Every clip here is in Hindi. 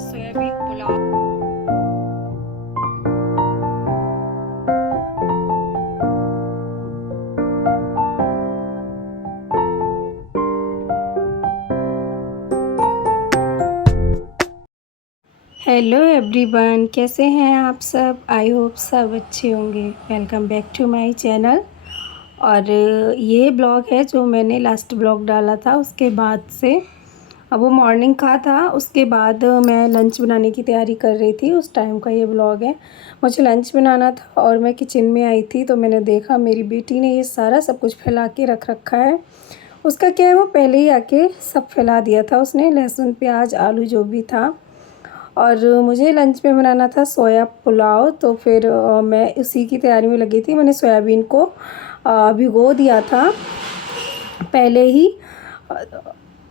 सोयाबीन पुलाव। हेलो एवरीवन, कैसे हैं आप सब? आई होप सब अच्छे होंगे। Welcome back to my channel. और ये ब्लॉग है जो मैंने लास्ट ब्लॉग डाला था उसके बाद से। अब वो मॉर्निंग का था, उसके बाद मैं लंच बनाने की तैयारी कर रही थी, उस टाइम का ये ब्लॉग है। मुझे लंच बनाना था और मैं किचन में आई थी तो मैंने देखा मेरी बेटी ने ये सारा सब कुछ फैला के रख रखा है। उसका क्या है, वो पहले ही आके सब फैला दिया था उसने, लहसुन प्याज आलू जो भी था। और मुझे लंच में बनाना था सोया पुलाव, तो फिर मैं उसी की तैयारी में लगी थी। मैंने सोयाबीन को भिगो दिया था पहले ही। अ,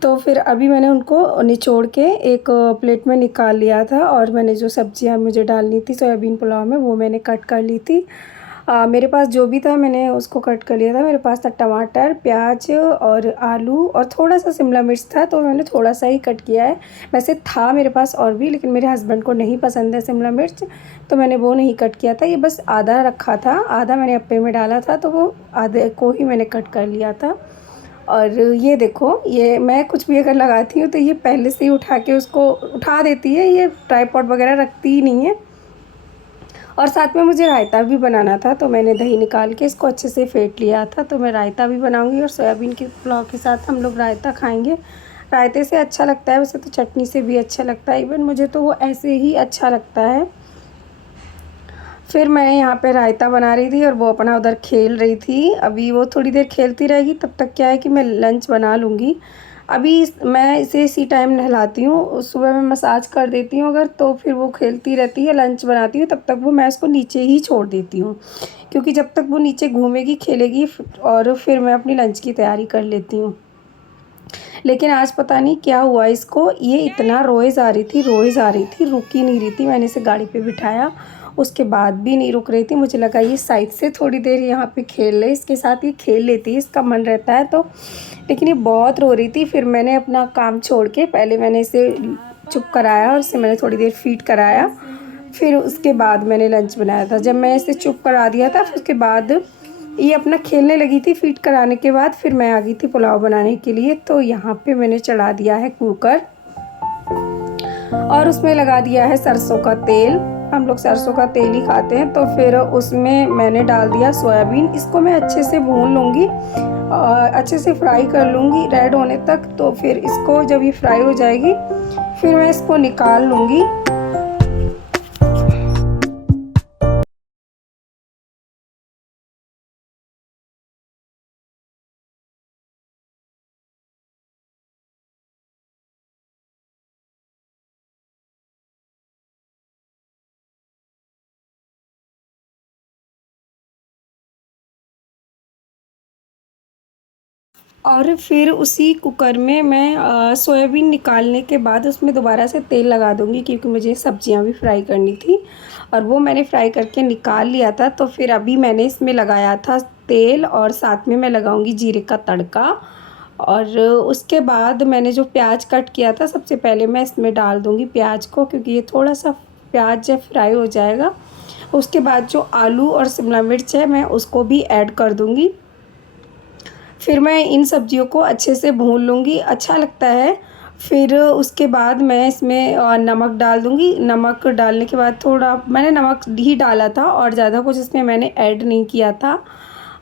तो फिर अभी मैंने उनको निचोड़ के एक प्लेट में निकाल लिया था, और मैंने जो सब्जियां मुझे डालनी थी सोयाबीन पुलाव में वो मैंने कट कर ली थी। मेरे पास जो भी था मैंने उसको कट कर लिया था। मेरे पास था टमाटर, प्याज और आलू और थोड़ा सा शिमला मिर्च था, तो मैंने थोड़ा सा ही कट किया है। वैसे था मेरे पास और भी, लेकिन मेरे हस्बैंड को नहीं पसंद है शिमला मिर्च, तो मैंने वो नहीं कट किया था। ये बस आधा रखा था, आधा मैंने अप्पे में डाला था, तो वो आधे को ही मैंने कट कर लिया था। और ये देखो, ये मैं कुछ भी अगर लगाती हूँ तो ये पहले से ही उठा के उसको उठा देती है, ये ट्राइपॉड वगैरह रखती ही नहीं है। और साथ में मुझे रायता भी बनाना था, तो मैंने दही निकाल के इसको अच्छे से फेंट लिया था। तो मैं रायता भी बनाऊंगी और सोयाबीन के पुलाव के साथ हम लोग रायता खाएंगे। रायते से अच्छा लगता है, वैसे तो चटनी से भी अच्छा लगता है, इवन मुझे तो वो ऐसे ही अच्छा लगता है। फिर मैं यहाँ पे रायता बना रही थी और वो अपना उधर खेल रही थी। अभी वो थोड़ी देर खेलती रहेगी, तब तक क्या है कि मैं लंच बना लूँगी। अभी मैं इसे इसी टाइम नहलाती हूँ, सुबह में मसाज कर देती हूँ अगर, तो फिर वो खेलती रहती है। लंच बनाती हूँ तब तक वो मैं इसको नीचे ही छोड़ देती हूँ, क्योंकि जब तक वो नीचे घूमेगी खेलेगी और फिर मैं अपनी लंच की तैयारी कर लेती हूँ। लेकिन आज पता नहीं क्या हुआ इसको, ये इतना रोए जा रही थी, रोए जा रही थी, रुक ही नहीं रही थी। मैंने इसे गाड़ी पे बिठाया, उसके बाद भी नहीं रुक रही थी। मुझे लगा ये साइड से थोड़ी देर यहाँ पे खेल ले, इसके साथ ये खेल लेती है, इसका मन रहता है तो। लेकिन ये बहुत रो रही थी। फिर मैंने अपना काम छोड़ के पहले मैंने इसे चुप कराया और इसे मैंने थोड़ी देर फीड कराया। फिर उसके बाद मैंने लंच बनाया था। जब मैं इसे चुप करा दिया था, फिर उसके बाद ये अपना खेलने लगी थी। फीड कराने के बाद फिर मैं आ गई थी पुलाव बनाने के लिए। तो यहाँ पे मैंने चढ़ा दिया है कुकर और उसमें लगा दिया है सरसों का तेल। हम लोग सरसों का तेल ही खाते हैं। तो फिर उसमें मैंने डाल दिया सोयाबीन। इसको मैं अच्छे से भून लूँगी और अच्छे से फ्राई कर लूँगी रेड होने तक। तो फिर इसको जब ये फ्राई हो जाएगी फिर मैं इसको निकाल लूँगी। और फिर उसी कुकर में मैं सोयाबीन निकालने के बाद उसमें दोबारा से तेल लगा दूँगी, क्योंकि मुझे सब्जियां भी फ्राई करनी थी और वो मैंने फ्राई करके निकाल लिया था। तो फिर अभी मैंने इसमें लगाया था तेल और साथ में मैं लगाऊंगी जीरे का तड़का। और उसके बाद मैंने जो प्याज कट किया था सबसे पहले मैं इसमें डाल दूँगी प्याज को, क्योंकि ये थोड़ा सा प्याज जब फ्राई हो जाएगा उसके बाद जो आलू और शिमला मिर्च है मैं उसको भी ऐड कर दूँगी। फिर मैं इन सब्जियों को अच्छे से भून लूँगी, अच्छा लगता है। फिर उसके बाद मैं इसमें नमक डाल दूँगी। नमक डालने के बाद थोड़ा मैंने नमक ही डाला था और ज़्यादा कुछ इसमें मैंने ऐड नहीं किया था।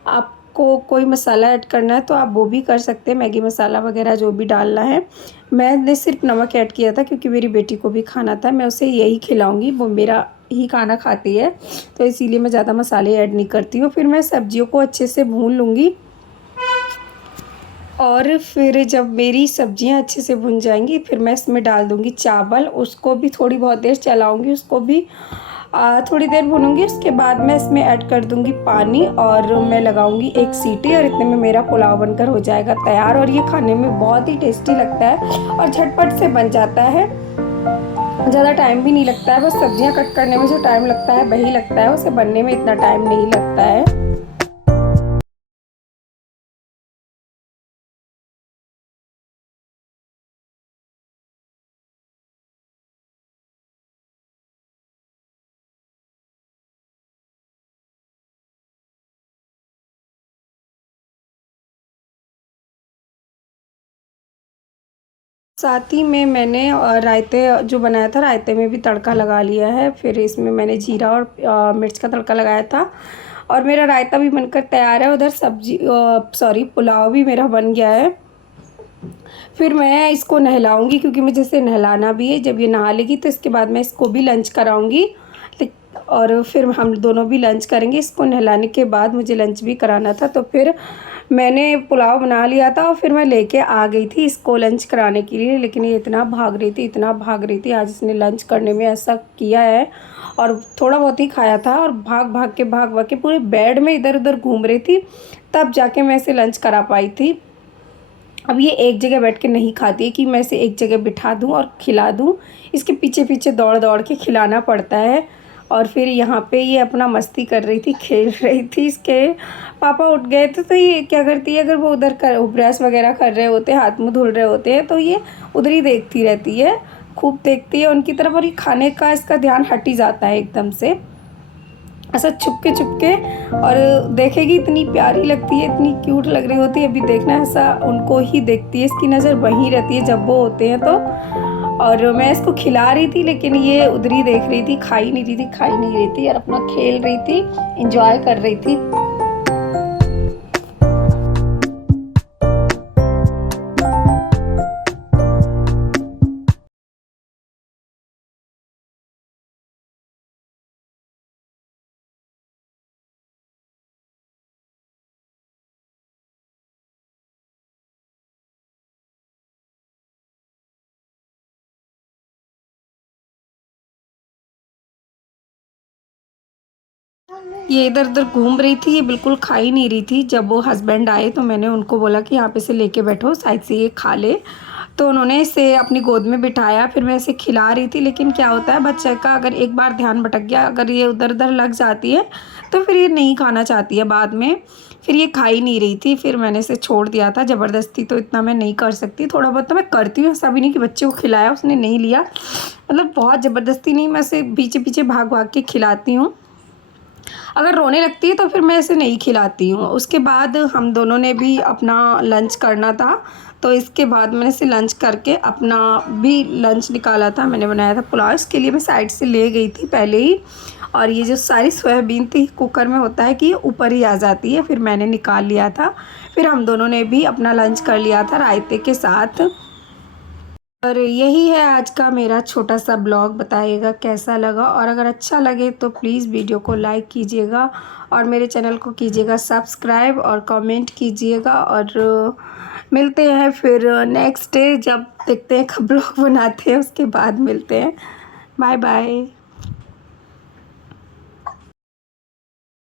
आपको कोई मसाला ऐड करना है तो आप वो भी कर सकते हैं, मैगी मसाला वगैरह जो भी डालना है। मैंने सिर्फ नमक ऐड किया था क्योंकि मेरी बेटी को भी खाना था, मैं उसे यही खिलाऊँगी, वो मेरा ही खाना खाती है, तो इसीलिए मैं ज़्यादा मसाले ऐड नहीं करती हूँ। फिर मैं सब्जियों को अच्छे से भून लूँगी और फिर जब मेरी सब्जियां अच्छे से भुन जाएंगी फिर मैं इसमें डाल दूंगी चावल। उसको भी थोड़ी बहुत देर चलाऊंगी, उसको भी थोड़ी देर भूनूंगी। उसके बाद मैं इसमें ऐड कर दूंगी पानी और मैं लगाऊंगी एक सीटी, और इतने में मेरा पुलाव बनकर हो जाएगा तैयार। और ये खाने में बहुत ही टेस्टी लगता है और झटपट से बन जाता है, ज़्यादा टाइम भी नहीं लगता है। बस सब्जियां कट करने में जो टाइम लगता है वही लगता है, उसे बनने में इतना टाइम नहीं लगता है। साथ ही में मैंने रायते जो बनाया था, रायते में भी तड़का लगा लिया है। फिर इसमें मैंने जीरा और मिर्च का तड़का लगाया था और मेरा रायता भी बनकर तैयार है। उधर सब्जी पुलाव भी मेरा बन गया है। फिर मैं इसको नहलाऊँगी क्योंकि मुझे इसे नहलाना भी है। जब ये नहा लेगी तो इसके बाद मैं इसको भी लंच कराऊँगी और फिर हम दोनों भी लंच करेंगे। इसको नहलाने के बाद मुझे लंच भी कराना था, तो फिर मैंने पुलाव बना लिया था और फिर मैं लेके आ गई थी इसको लंच कराने के लिए। लेकिन ये इतना भाग रही थी, इतना भाग रही थी, आज इसने लंच करने में ऐसा किया है। और थोड़ा बहुत ही खाया था और भाग भाग के पूरे बेड में इधर उधर घूम रही थी, तब जाके मैं इसे लंच करा पाई थी। अब ये एक जगह बैठ के नहीं खाती है कि मैं इसे एक जगह बिठा दूँ और खिला दूँ। इसके पीछे पीछे दौड़ दौड़ के खिलाना पड़ता है। और फिर यहाँ पे ये अपना मस्ती कर रही थी, खेल रही थी। इसके पापा उठ गए थे तो ये क्या करती है, अगर वो उधर ब्रश वगैरह कर रहे होते हैं, हाथ मुँह धुल रहे होते हैं, तो ये उधर ही देखती रहती है, खूब देखती है उनकी तरफ। और ये खाने का इसका ध्यान हट ही जाता है एकदम से, ऐसा छुपके छुपके। और देखेगी, इतनी प्यारी लगती है, इतनी क्यूट लग रही होती है। अभी देखना, ऐसा उनको ही देखती है, इसकी नज़र वहीं रहती है जब वो होते हैं तो। और मैं इसको खिला रही थी लेकिन ये उधर ही देख रही थी, खाई नहीं रही थी और अपना खेल रही थी, इंजॉय कर रही थी। ये इधर उधर घूम रही थी, ये बिल्कुल खा ही नहीं रही थी। जब वो हस्बैंड आए तो मैंने उनको बोला कि यहाँ पे से लेके बैठो, साइड से ये खा ले। तो उन्होंने इसे अपनी गोद में बिठाया, फिर मैं इसे खिला रही थी। लेकिन क्या होता है, बच्चे का अगर एक बार ध्यान भटक गया, अगर ये उधर उधर लग जाती है तो फिर ये नहीं खाना चाहती है बाद में। फिर ये खा ही नहीं रही थी, फिर मैंने इसे छोड़ दिया था। ज़बरदस्ती तो इतना मैं नहीं कर सकती, थोड़ा बहुत तो मैं करती हूँ, ऐसा भी नहीं कि बच्चे को खिलाया उसने नहीं लिया, मतलब बहुत ज़बरदस्ती नहीं, मैं इसे पीछे पीछे भाग भाग के खिलाती हूँ। अगर रोने लगती है तो फिर मैं इसे नहीं खिलाती हूँ। उसके बाद हम दोनों ने भी अपना लंच करना था, तो इसके बाद मैंने इसे लंच करके अपना भी लंच निकाला था। मैंने बनाया था पुलाव, इसके लिए मैं साइड से ले गई थी पहले ही। और ये जो सारी सोयाबीन थी, कुकर में होता है कि ये ऊपर ही आ जाती है, फिर मैंने निकाल लिया था। फिर हम दोनों ने भी अपना लंच कर लिया था रायते के साथ। और यही है आज का मेरा छोटा सा ब्लॉग। बताइएगा कैसा लगा, और अगर अच्छा लगे तो प्लीज़ वीडियो को लाइक कीजिएगा और मेरे चैनल को कीजिएगा सब्सक्राइब और कमेंट कीजिएगा। और मिलते हैं फिर नेक्स्ट डे, जब देखते हैं कब ब्लॉग बनाते हैं, उसके बाद मिलते हैं। Bye bye.